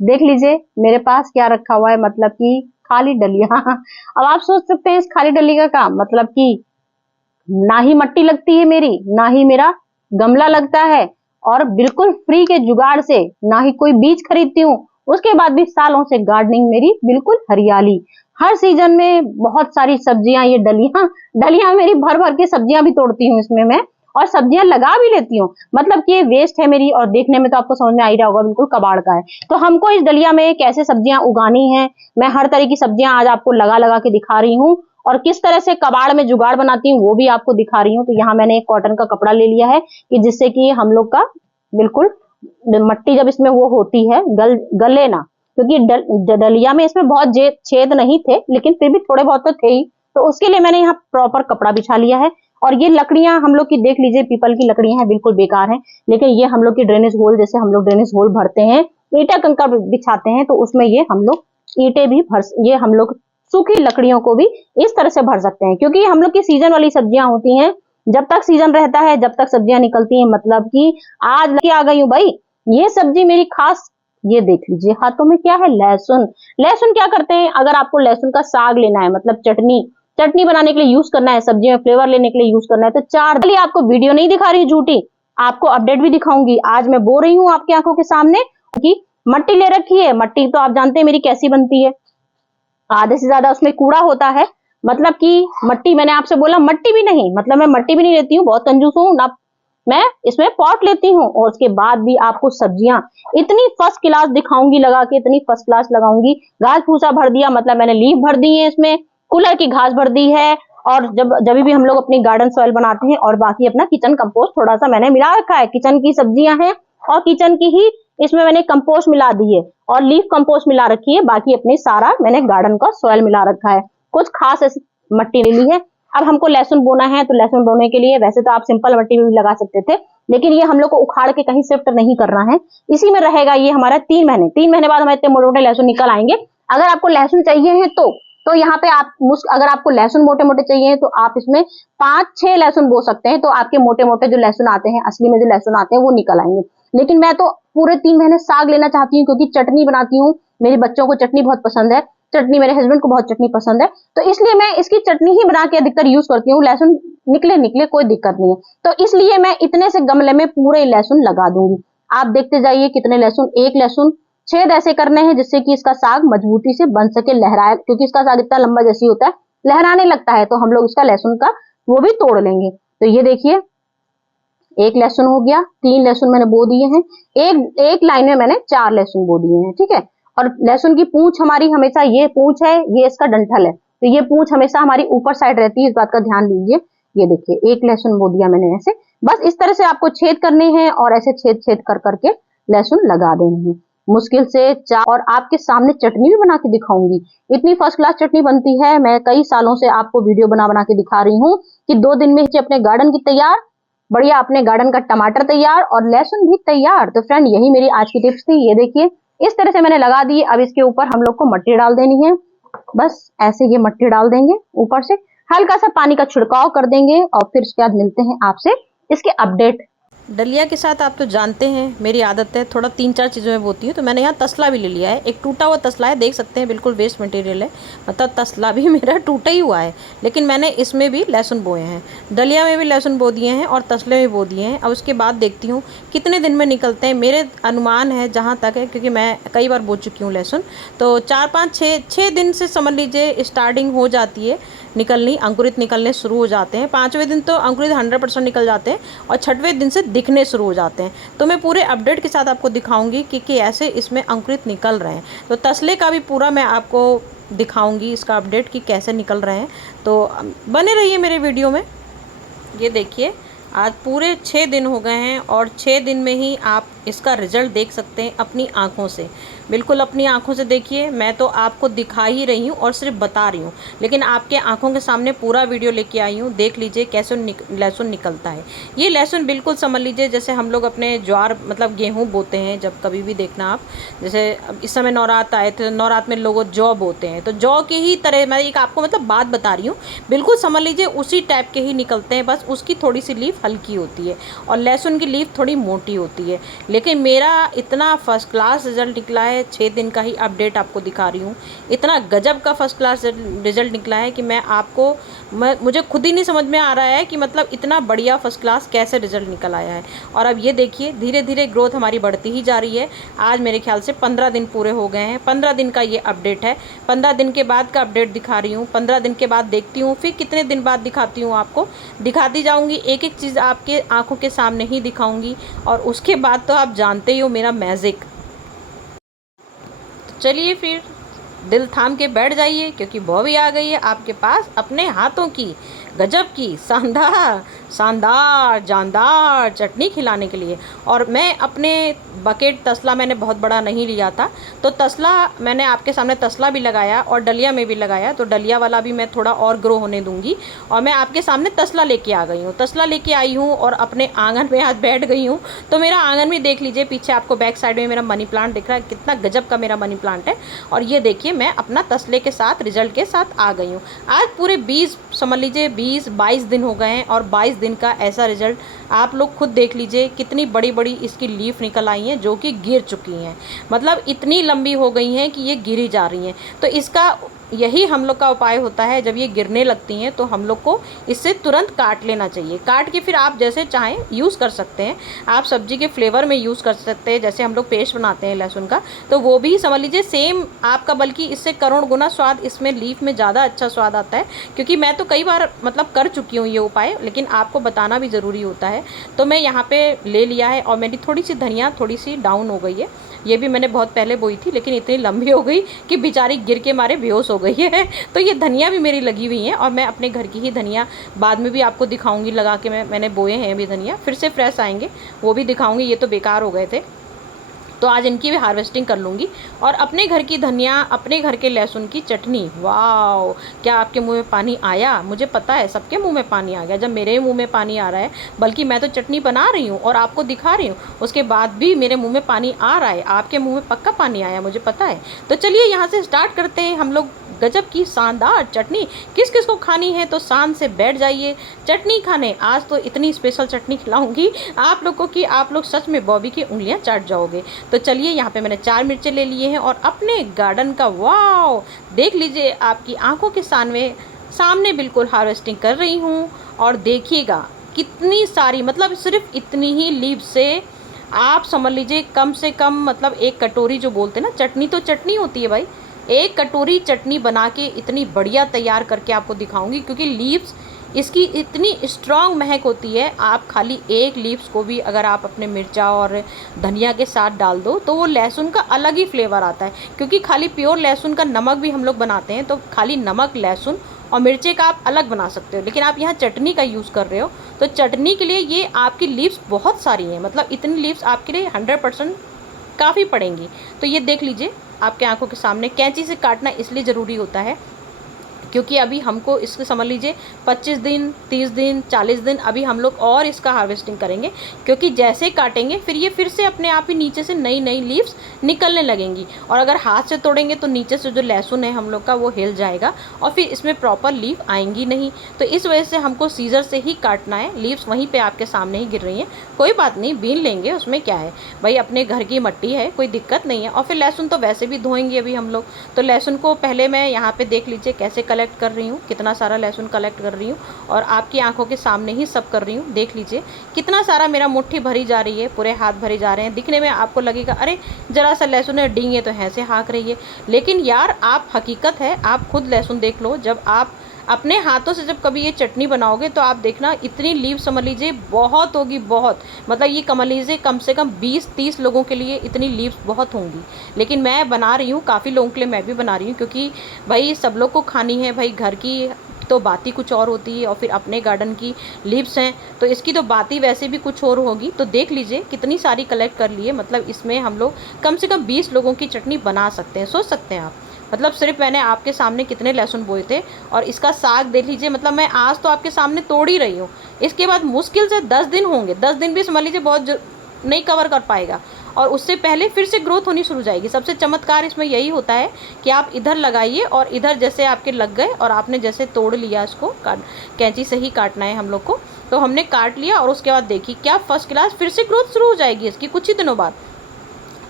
देख लीजिए मेरे पास क्या रखा हुआ है, मतलब कि खाली डलिया। अब आप सोच सकते हैं इस खाली डलिया का मतलब कि ना ही मट्टी लगती है मेरी, ना ही मेरा गमला लगता है, और बिल्कुल फ्री के जुगाड़ से ना ही कोई बीज खरीदती हूँ। उसके बाद भी सालों से गार्डनिंग मेरी बिल्कुल हरियाली। हर सीजन में बहुत सारी सब्जियां, ये डलियां डलियां मेरी भर भर के सब्जियां भी तोड़ती हूँ इसमें मैं, और सब्जियां लगा भी लेती हूँ। मतलब कि ये वेस्ट है मेरी, और देखने में तो आपको समझ में आ ही रहा होगा बिल्कुल कबाड़ का है। तो हमको इस डलिया में कैसे सब्जियां उगानी है, मैं हर तरह की सब्जियां आज आपको लगा लगा के दिखा रही हूँ, और किस तरह से कबाड़ में जुगाड़ बनाती हूँ वो भी आपको दिखा रही हूँ। तो यहाँ मैंने एक कॉटन का कपड़ा ले लिया है कि जिससे कि हम लोग का बिल्कुल मट्टी जब इसमें वो होती है गले ना, क्योंकि डलिया में इसमें बहुत छेद नहीं थे, लेकिन फिर भी थोड़े बहुत तो थे ही। तो उसके लिए मैंने यहाँ प्रॉपर कपड़ा बिछा लिया है। और ये लकड़ियां हम लोग की देख लीजिए, पीपल की लकड़ियां हैं, बिल्कुल बेकार हैं, लेकिन ये हम लोग की ड्रेनेज होल, जैसे हम लोग ड्रेनेज होल भरते हैं, ईटा कंकड़ बिछाते हैं, तो उसमें ये हम लोग ईटे भी ये हम लोग सूखी लकड़ियों को भी इस तरह से भर सकते हैं, क्योंकि हम लोग की सीजन वाली सब्जियां होती हैं। जब तक सीजन रहता है, जब तक सब्जियां निकलती हैं, मतलब कि आज लेके आ गई हूँ भाई ये सब्जी मेरी खास। ये देख लीजिए हाथों में क्या है, लहसुन। लहसुन क्या करते हैं, अगर आपको लहसुन का साग लेना है, मतलब चटनी चटनी बनाने के लिए यूज करना है, सब्जी में फ्लेवर लेने के लिए यूज करना है, तो चार लिए आपको वीडियो नहीं दिखा रही झूठी, आपको अपडेट भी दिखाऊंगी। आज मैं बो रही हूँ आपकी आंखों के सामने कि मट्टी ले रखी है। मट्टी तो आप जानते हैं मेरी कैसी बनती है, आधे से ज्यादा उसमें कूड़ा होता है। मतलब कि मट्टी, मैंने आपसे बोला मट्टी भी नहीं, मतलब मैं मट्टी भी नहीं लेती हूँ, बहुत कंजूस हूँ ना। मैं इसमें पॉट लेती हूँ, और उसके बाद भी आपको सब्जियां इतनी फर्स्ट क्लास दिखाऊंगी लगा के, इतनी फर्स्ट क्लास लगाऊंगी। घास भूसा भर दिया, मतलब मैंने लीफ भर दी है इसमें, कूलर की घास भर दी है, और जब जब भी हम लोग अपनी गार्डन सॉइल बनाते हैं, और बाकी अपना किचन कंपोस्ट थोड़ा सा मैंने मिला रखा है। किचन की सब्जियां हैं और किचन की ही इसमें मैंने कंपोस्ट मिला दी है, और लीफ कंपोस्ट मिला रखी है। बाकी अपनी सारा मैंने गार्डन का सॉइल मिला रखा है, कुछ खास ऐसी मट्टी ले ली है। अब हमको लहसुन बोना है, तो लहसुन बोने के लिए वैसे तो आप सिंपल मट्टी में भी लगा सकते थे, लेकिन ये हम लोग को उखाड़ के कहीं शिफ्ट नहीं करना है, इसी में रहेगा ये हमारा 3 महीने। 3 महीने बाद हमारे इतने मोटे मोटे लहसुन निकल आएंगे। अगर आपको लहसुन चाहिए है तो यहाँ पे आप अगर आपको लहसुन मोटे मोटे चाहिए तो आप इसमें 5-6 लहसुन बो सकते हैं, तो आपके मोटे मोटे जो लहसुन आते हैं, असली में जो लहसुन आते हैं, वो निकल आएंगे। लेकिन मैं तो पूरे 3 महीने साग लेना चाहती हूँ, क्योंकि चटनी बनाती हूँ, मेरे बच्चों को चटनी बहुत पसंद है, चटनी मेरे हस्बैंड को बहुत चटनी पसंद है, तो इसलिए मैं इसकी चटनी ही बना के अधिकतर यूज करती हूँ। लहसुन निकले निकले कोई दिक्कत नहीं है, तो इसलिए मैं इतने से गमले में पूरे लहसुन लगा दूंगी। आप देखते जाइए कितने लहसुन। एक लहसुन छेद ऐसे करने हैं जिससे कि इसका साग मजबूती से बन सके, लहराए, क्योंकि इसका साग इतना लंबा जैसे होता है, लहराने लगता है, तो हम लोग इसका लहसुन का वो भी तोड़ लेंगे। तो ये देखिए, एक लहसुन हो गया, 3 लहसुन मैंने बो दिए हैं, एक लाइन में मैंने 4 लहसुन बो दिए हैं, ठीक है। और लहसुन की पूंछ हमारी हमेशा, ये पूंछ है, ये इसका डंठल है, तो ये पूंछ हमेशा हमारी ऊपर साइड रहती है, इस बात का ध्यान दीजिए। ये देखिए एक लहसुन बो दिया मैंने ऐसे, बस इस तरह से आपको छेद करने हैं, और ऐसे छेद छेद कर करके लहसुन लगा देने हैं। मुश्किल से 4, और आपके सामने चटनी भी बना के दिखाऊंगी। इतनी फर्स्ट क्लास चटनी बनती है, मैं कई सालों से आपको वीडियो बना बना के दिखा रही हूँ कि 2 दिन में अपने गार्डन की तैयार, बढ़िया अपने गार्डन का टमाटर तैयार और लहसुन भी तैयार। तो फ्रेंड यही मेरी आज की टिप्स थी। ये देखिए इस तरह से मैंने लगा दी। अब इसके ऊपर हम लोग को मट्टी डाल देनी है, बस ऐसे ये मट्टी डाल देंगे, ऊपर से हल्का सा पानी का छिड़काव कर देंगे, और फिर उसके बाद मिलते हैं आपसे इसके अपडेट। डलिया के साथ आप तो जानते हैं मेरी आदत है थोड़ा 3-4 चीज़ों में बोती हूँ, तो मैंने यहाँ तसला भी ले लिया है। एक टूटा हुआ तसला है, देख सकते हैं, बिल्कुल वेस्ट मटेरियल है, मतलब तसला भी मेरा टूटा ही हुआ है, लेकिन मैंने इसमें भी लहसुन बोए हैं, डलिया में भी लहसुन बो दिए हैं और तसले में बो दिए हैं। अब उसके बाद देखती हूँ कितने दिन में निकलते हैं। मेरे अनुमान है जहाँ तक है, क्योंकि मैं कई बार बो चुकी हूँ लहसुन, तो 4-5-6 दिन से समझ लीजिए स्टार्टिंग हो जाती है निकलनी, अंकुरित निकलने शुरू हो जाते हैं। 5वें दिन तो अंकुरित 100% निकल जाते हैं, और 6वें दिन से दिखने शुरू हो जाते हैं। तो मैं पूरे अपडेट के साथ आपको दिखाऊंगी कि ऐसे इसमें अंकुरित निकल रहे हैं। तो तसले का भी पूरा मैं आपको दिखाऊंगी, इसका अपडेट कि कैसे निकल रहे हैं। तो बने रहिए मेरे वीडियो में। ये देखिए आज पूरे 6 दिन हो गए हैं, और 6 दिन में ही आप इसका रिजल्ट देख सकते हैं अपनी आँखों से, बिल्कुल अपनी आँखों से देखिए। मैं तो आपको दिखा ही रही हूँ और सिर्फ बता रही हूँ, लेकिन आपके आँखों के सामने पूरा वीडियो लेके आई हूँ। देख लीजिए कैसे लहसुन निकलता है। ये लहसुन बिल्कुल समझ लीजिए जैसे हम लोग अपने ज्वार मतलब गेहूँ बोते हैं, जब कभी भी देखना आप, जैसे इस समय नवरात्र आए थे, नवरात्र में लोग जौ बोते हैं, तो जौ की ही तरह मैं एक आपको मतलब बात बता रही हूँ, बिल्कुल समझ लीजिए उसी टाइप के ही निकलते हैं, बस उसकी थोड़ी सी लीफ हल्की होती है और लहसुन की लीफ थोड़ी मोटी होती है। लेकिन मेरा इतना फर्स्ट क्लास रिजल्ट निकला है। 6 दिन का ही अपडेट आपको दिखा रही हूँ। इतना गजब का फर्स्ट क्लास रिजल्ट निकला है कि मुझे खुद ही नहीं समझ में आ रहा है कि मतलब इतना बढ़िया फर्स्ट क्लास कैसे रिजल्ट निकल आया है। और अब ये देखिए धीरे धीरे ग्रोथ हमारी बढ़ती ही जा रही है। आज मेरे ख्याल से 15 दिन पूरे हो गए हैं। 15 दिन का ये अपडेट है। 15 दिन के बाद का अपडेट दिखा रही हूँ। 15 दिन के बाद देखती हूँ, फिर कितने दिन बाद दिखाती हूँ आपको। दिखाती जाऊँगी, एक एक चीज़ आपके आंखों के सामने ही दिखाऊँगी। और उसके बाद तो आप जानते ही हो मेरा मैजिक। तो चलिए फिर दिल थाम के बैठ जाइए, क्योंकि बॉबी आ गई है आपके पास अपने हाथों की गजब की शानदार शानदार जानदार चटनी खिलाने के लिए। और मैं अपने बकेट तसला मैंने बहुत बड़ा नहीं लिया था, तो तसला मैंने आपके सामने तसला भी लगाया और डलिया में भी लगाया। तो डलिया वाला भी मैं थोड़ा और ग्रो होने दूंगी। और मैं आपके सामने तसला लेके आ गई हूँ, तसला लेके आई हूँ और अपने आंगन में आज बैठ गई हूँ। तो मेरा आंगन भी देख लीजिए, पीछे आपको बैक साइड में मेरा मनी प्लांट दिख रहा है, कितना गजब का मेरा मनी प्लांट है। और ये देखिए मैं अपना तसले के साथ रिजल्ट के साथ आ गई हूँ। आज पूरे 20 समझ लीजिए 20-22 दिन हो गए हैं और 22 दिन का ऐसा रिजल्ट आप लोग खुद देख लीजिए। कितनी बड़ी बड़ी इसकी लीफ निकल आई हैं जो कि गिर चुकी हैं, मतलब इतनी लंबी हो गई हैं कि ये गिरी जा रही हैं। तो इसका यही हम लोग का उपाय होता है, जब ये गिरने लगती हैं तो हम लोग को इससे तुरंत काट लेना चाहिए। काट के फिर आप जैसे चाहें यूज़ कर सकते हैं। आप सब्जी के फ्लेवर में यूज़ कर सकते हैं, जैसे हम लोग पेस्ट बनाते हैं लहसुन का, तो वो भी समझ लीजिए सेम आपका, बल्कि इससे करोड़ गुना स्वाद इसमें लीफ में ज़्यादा अच्छा स्वाद आता है। क्योंकि मैं तो कई बार मतलब कर चुकी हूँ ये उपाय, लेकिन आपको बताना भी ज़रूरी होता है। तो मैं यहाँ पर ले लिया है और मेरी थोड़ी सी धनिया थोड़ी सी डाउन हो गई है। ये भी मैंने बहुत पहले बोई थी, लेकिन इतनी लंबी हो गई कि बेचारी गिर के मारे बेहोश हो गई है। तो ये धनिया भी मेरी लगी हुई है और मैं अपने घर की ही धनिया बाद में भी आपको दिखाऊंगी लगा के। मैंने बोए हैं अभी धनिया, फिर से फ्रेश आएंगे वो भी दिखाऊंगी। ये तो बेकार हो गए थे, तो आज इनकी भी हार्वेस्टिंग कर लूँगी। और अपने घर की धनिया, अपने घर के लहसुन की चटनी, वाह! क्या आपके मुंह में पानी आया? मुझे पता है सबके मुंह में पानी आ गया जब मेरे मुंह में पानी आ रहा है। बल्कि मैं तो चटनी बना रही हूँ और आपको दिखा रही हूँ, उसके बाद भी मेरे मुंह में पानी आ रहा है। आपके मुंह में पक्का पानी आया, मुझे पता है। तो चलिए यहाँ से स्टार्ट करते हैं हम लोग गजब की शानदार चटनी। किस किस को खानी है तो शान से बैठ जाइए चटनी खाने। आज तो इतनी स्पेशल चटनी खिलाऊंगी आप लोग को कि आप लोग सच में बॉबी की उंगलियां चाट जाओगे। तो चलिए यहाँ पे मैंने 4 मिर्चें ले लिए हैं और अपने गार्डन का वाव देख लीजिए, आपकी आंखों के सामने बिल्कुल हार्वेस्टिंग कर रही हूँ। और देखिएगा कितनी सारी, मतलब सिर्फ इतनी ही लीव से आप समझ लीजिए कम से कम मतलब एक कटोरी, जो बोलते हैं ना चटनी तो चटनी होती है भाई, एक कटोरी चटनी बना के इतनी बढ़िया तैयार करके आपको दिखाऊंगी। क्योंकि लीव्स इसकी इतनी स्ट्रॉन्ग महक होती है। आप खाली एक लीव्स को भी अगर आप अपने मिर्चा और धनिया के साथ डाल दो तो वो लहसुन का अलग ही फ्लेवर आता है। क्योंकि खाली प्योर लहसुन का नमक भी हम लोग बनाते हैं, तो खाली नमक, लहसुन और मिर्चे का आप अलग बना सकते हो। लेकिन आप यहाँ चटनी का यूज़ कर रहे हो, तो चटनी के लिए ये आपकी लीव्स बहुत सारी हैं, मतलब इतनी लीव्स आपके लिए 100% काफ़ी पड़ेंगी। तो ये देख लीजिए आपके आंखों के सामने। कैंची से काटना इसलिए ज़रूरी होता है क्योंकि अभी हमको इसके समझ लीजिए 25 दिन, 30 दिन, 40 दिन अभी हम लोग और इसका हार्वेस्टिंग करेंगे। क्योंकि जैसे काटेंगे फिर ये फिर से अपने आप ही नीचे से नई नई लीव्स निकलने लगेंगी। और अगर हाथ से तोड़ेंगे तो नीचे से जो लहसुन है हम लोग का वो हिल जाएगा और फिर इसमें प्रॉपर लीव आएंगी नहीं। तो इस वजह से हमको सीजर से ही काटना है। लीव्स वहीं पर आपके सामने ही गिर रही हैं, कोई बात नहीं, बीन लेंगे, उसमें क्या है भाई, अपने घर की मट्टी है, कोई दिक्कत नहीं है। और फिर लहसुन तो वैसे भी धोएंगे अभी हम लोग। तो लहसुन को पहले मैं यहाँ पे देख लीजिए कैसे कलेक्ट कर रही हूँ, कितना सारा लहसुन कलेक्ट कर रही हूँ और आपकी आंखों के सामने ही सब कर रही हूँ। देख लीजिए कितना सारा मेरा मुट्ठी भरी जा रही है, पूरे हाथ भरे जा रहे हैं। दिखने में आपको लगेगा अरे जरा सा लहसुन है, डींगे तो ऐसे हाँक रही है, लेकिन यार आप हकीकत है, आप खुद लहसुन देख लो। जब आप अपने हाथों से जब कभी ये चटनी बनाओगे तो आप देखना इतनी लीव समझ लीजिए बहुत होगी, बहुत, मतलब ये कम लीजिए कम से कम 20-30 लोगों के लिए इतनी लीव्स बहुत होंगी। लेकिन मैं बना रही हूँ काफ़ी लोगों के लिए, मैं भी बना रही हूँ क्योंकि भाई सब लोग को खानी है। भाई घर की तो बात ही कुछ और होती है और फिर अपने गार्डन की लीव्स हैं तो इसकी तो बात ही वैसे भी कुछ और होगी। तो देख लीजिए कितनी सारी कलेक्ट कर लिए, मतलब इसमें हम लोग कम से कम 20 लोगों की चटनी बना सकते हैं। सोच सकते हैं आप, मतलब सिर्फ मैंने आपके सामने कितने लहसुन बोए थे। और इसका साग देख लीजिए, मतलब मैं आज तो आपके सामने तोड़ ही रही हूँ, इसके बाद मुश्किल से 10 दिन होंगे, 10 दिन भी समझ लीजिए बहुत नहीं कवर कर पाएगा और उससे पहले फिर से ग्रोथ होनी शुरू हो जाएगी। सबसे चमत्कार इसमें यही होता है कि आप इधर लगाइए और इधर जैसे आपके लग गए और आपने जैसे तोड़ लिया, इसको कैंची से ही काटना है हम लोग को। तो हमने काट लिया और उसके बाद देखिए क्या फर्स्ट क्लास फिर से ग्रोथ शुरू हो जाएगी इसकी कुछ ही दिनों बाद।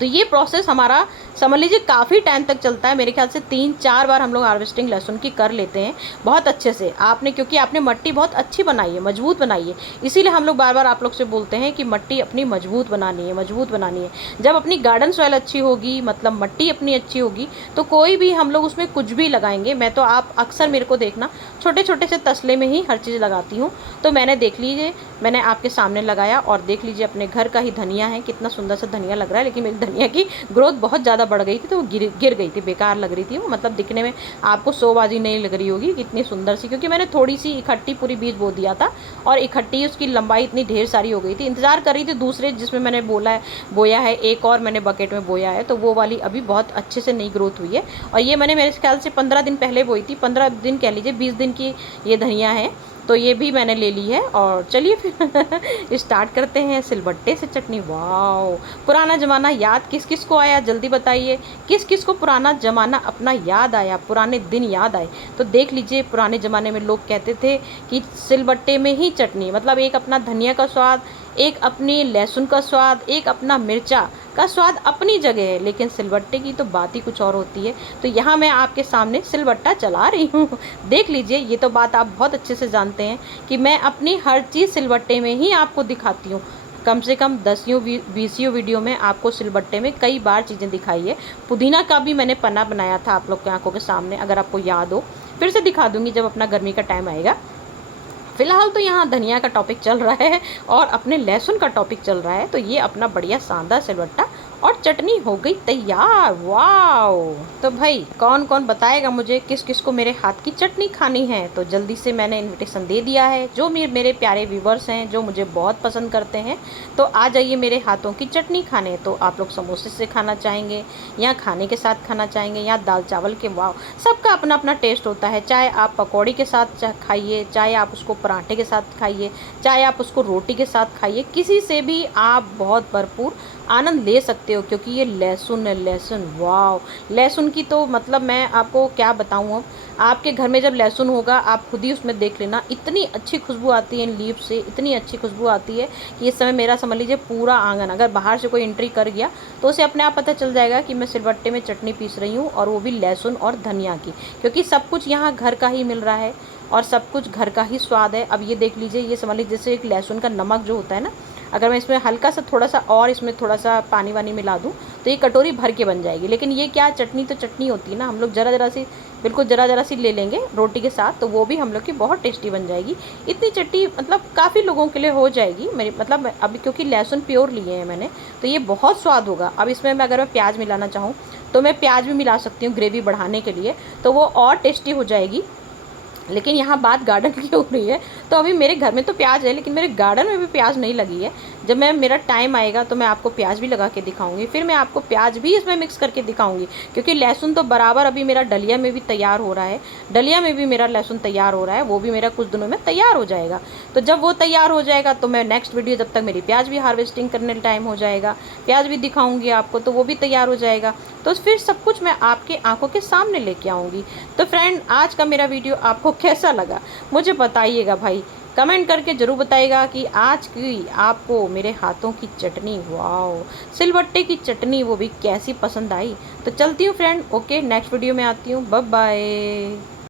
तो ये प्रोसेस हमारा समझ लीजिए काफ़ी टाइम तक चलता है। मेरे ख्याल से 3-4 बार हम लोग हार्वेस्टिंग लहसुन की कर लेते हैं बहुत अच्छे से। आपने क्योंकि आपने मट्टी बहुत अच्छी बनाई है, मजबूत बनाई है, इसीलिए हम लोग बार बार आप लोग से बोलते हैं कि मट्टी अपनी मजबूत बनानी है, मजबूत बनानी है। जब अपनी गार्डन सॉइल अच्छी होगी, मतलब मट्टी अपनी अच्छी होगी, तो कोई भी हम लोग उसमें कुछ भी लगाएंगे। मैं तो आप अक्सर मेरे को देखना छोटे छोटे से तसले में ही हर चीज़ लगाती हूँ। तो मैंने देख लीजिए, मैंने आपके सामने लगाया और देख लीजिए अपने घर का ही धनिया है, कितना सुंदर सा धनिया लग रहा है। लेकिन मेरी धनिया की ग्रोथ बहुत ज़्यादा बढ़ गई थी, तो वो गिर गई थी, बेकार लग रही थी वो। मतलब दिखने में आपको शोबाजी नहीं लग रही होगी कितनी सुंदर सी, क्योंकि मैंने थोड़ी सी इकट्ठी पूरी बीज बो दिया था और इकट्ठी उसकी लंबाई इतनी ढेर सारी हो गई थी। इंतज़ार कर रही थी दूसरे जिसमें मैंने बोया है, एक और मैंने बकेट में बोया है, तो वो वाली अभी बहुत अच्छे से नई ग्रोथ हुई है। और ये मैंने मेरे ख्याल से 15 दिन पहले बोई थी, 15 दिन कह लीजिए, 20 दिन की ये धनिया है। तो ये भी मैंने ले ली है और चलिए फिर स्टार्ट करते हैं सिलबट्टे से चटनी। वाओ, पुराना ज़माना याद किस किस को आया, जल्दी बताइए किस किस को पुराना ज़माना अपना याद आया, पुराने दिन याद आए। तो देख लीजिए, पुराने ज़माने में लोग कहते थे कि सिलबट्टे में ही चटनी, मतलब एक अपना धनिया का स्वाद, एक अपनी लहसुन का स्वाद, एक अपना मिर्चा का स्वाद अपनी जगह है, लेकिन सिलबट्टे की तो बात ही कुछ और होती है। तो यहाँ मैं आपके सामने सिलबट्टा चला रही हूँ। देख लीजिए, ये तो बात आप बहुत अच्छे से जानते हैं कि मैं अपनी हर चीज़ सिलबट्टे में ही आपको दिखाती हूँ। कम से कम 10-20 वीडियो में आपको सिलबट्टे में कई बार चीज़ें दिखाई है। पुदीना का भी मैंने पन्ना बनाया था आप लोग की आंखों के सामने, अगर आपको याद हो। फिर से दिखा दूँगी जब अपना गर्मी का टाइम आएगा। फिलहाल तो यहाँ धनिया का टॉपिक चल रहा है और अपने लहसुन का टॉपिक चल रहा है। तो ये अपना बढ़िया शानदार सिलबट्टा और चटनी हो गई तैयार। वाओ, तो भाई कौन कौन बताएगा मुझे किस किस को मेरे हाथ की चटनी खानी है। तो जल्दी से मैंने इनविटेशन दे दिया है, जो मेरे प्यारे व्यूवर्स हैं, जो मुझे बहुत पसंद करते हैं, तो आ जाइए मेरे हाथों की चटनी खाने। तो आप लोग समोसे से खाना चाहेंगे या खाने के साथ खाना चाहेंगे या दाल चावल के, वाओ, सबका अपना अपना टेस्ट होता है। चाहे आप पकौड़ी के साथ खाइए, चाहे आप उसको पराठे के साथ खाइए, चाहे आप उसको रोटी के साथ खाइए, किसी से भी आप बहुत भरपूर आनंद ले सकते हो। क्योंकि ये लहसुन है, लहसुन, वाओ, लहसुन की तो मतलब मैं आपको क्या बताऊँ। अब आपके घर में जब लहसुन होगा, आप खुद ही उसमें देख लेना, इतनी अच्छी खुशबू आती है इन लीफ से, इतनी अच्छी खुशबू आती है कि इस समय मेरा समझ लीजिए पूरा आंगन, अगर बाहर से कोई एंट्री कर गया तो उसे अपने आप पता चल जाएगा कि मैं सिलबट्टे में चटनी पीस रही हूँ, और वो भी लहसुन और धनिया की। क्योंकि सब कुछ यहाँ घर का ही मिल रहा है और सब कुछ घर का ही स्वाद है। अब ये देख लीजिए, ये समझ लीजिए जैसे एक लहसुन का नमक जो होता है ना, अगर मैं इसमें हल्का सा थोड़ा सा और इसमें थोड़ा सा पानी वानी मिला दूँ तो ये कटोरी भर के बन जाएगी। लेकिन ये क्या, चटनी तो चटनी होती है ना, हम लोग ज़रा सी, बिल्कुल ज़रा सी ले लेंगे रोटी के साथ, तो वो भी हम लोग की बहुत टेस्टी बन जाएगी। इतनी चटनी मतलब काफ़ी लोगों के लिए हो जाएगी मेरी, मतलब अभी क्योंकि लहसुन प्योर लिए हैं मैंने, तो ये बहुत स्वाद होगा। अब इसमें मैं अगर मैं प्याज मिलाना चाहूँ तो मैं प्याज भी मिला सकती हूँ ग्रेवी बढ़ाने के लिए, तो वो और टेस्टी हो जाएगी। लेकिन यहाँ बात गार्डन की हो रही है, तो अभी मेरे घर में तो प्याज है, लेकिन मेरे गार्डन में भी प्याज नहीं लगी है। जब मेरा टाइम आएगा तो मैं आपको प्याज भी लगा के दिखाऊंगी, फिर मैं आपको प्याज भी इसमें मिक्स करके दिखाऊंगी। क्योंकि लहसुन तो बराबर अभी मेरा डलिया में भी तैयार हो रहा है, डलिया में भी मेरा लहसुन तैयार हो रहा है, वो भी मेरा कुछ दिनों में तैयार हो जाएगा। तो जब वो तैयार हो जाएगा तो मैं नेक्स्ट वीडियो, जब तक मेरी प्याज भी हार्वेस्टिंग करने टाइम हो जाएगा, प्याज भी दिखाऊंगी आपको, तो वो भी तैयार हो जाएगा। तो फिर सब कुछ मैं आपके आंखों के सामने लेके आऊँगी। तो फ्रेंड, आज का मेरा वीडियो आपको कैसा लगा मुझे बताइएगा भाई, कमेंट करके ज़रूर बताइएगा कि आज की आपको मेरे हाथों की चटनी, वाओ, सिलबट्टे की चटनी, वो भी कैसी पसंद आई। तो चलती हूँ फ्रेंड, ओके, नेक्स्ट वीडियो में आती हूँ, बाय बाय।